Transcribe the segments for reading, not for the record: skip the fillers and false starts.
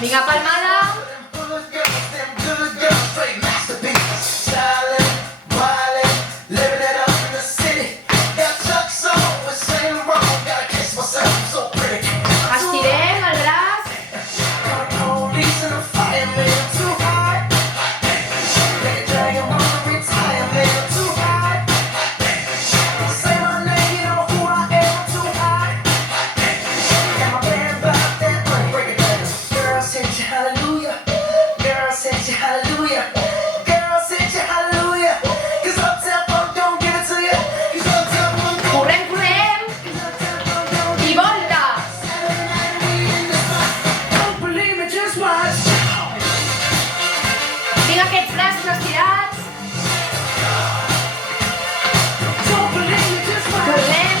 Vinga, palmada. Estirem el braç. Correm, correm. I volta. Vinga, aquests braços estirats. Tornem.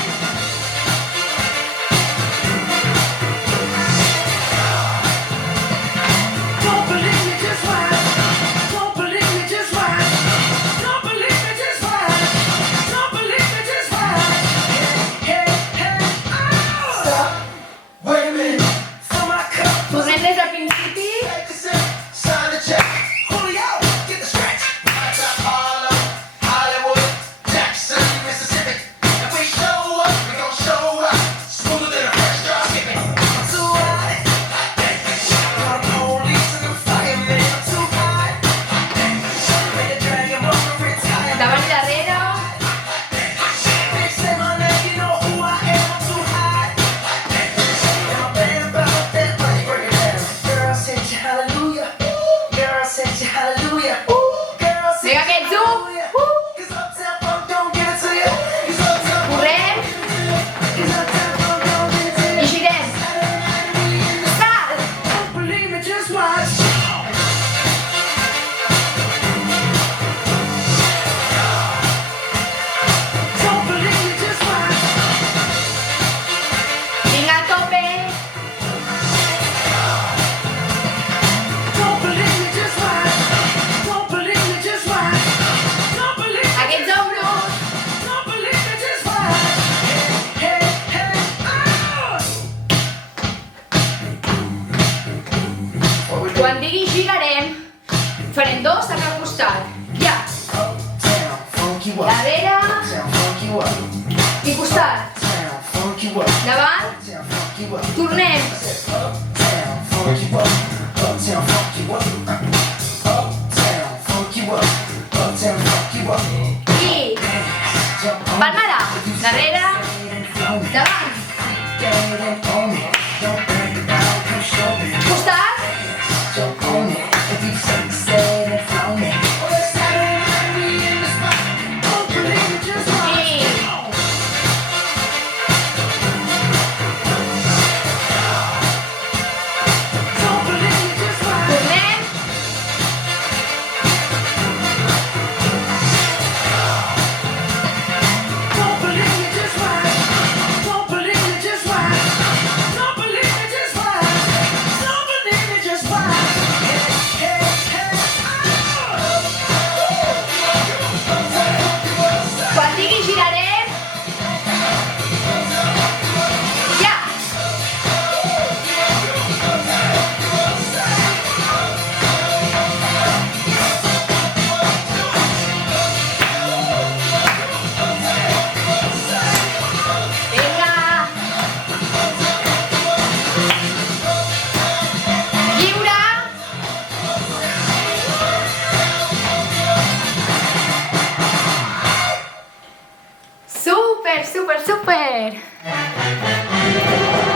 Tornem des del principi. Davant i darrere. Vinga, aquest zoom. Correm. I girem. Salt. Vinga, a tope. Aquests ombros. Quan digui girarem. Farem dos a cada costat. Ja. Darrere. I costat. Davant. Tornem. I palmada. Darrere. Davant. Costat. Tornem. Quan digui girarem. Ja. Vinga. Lliure. Super, super, super.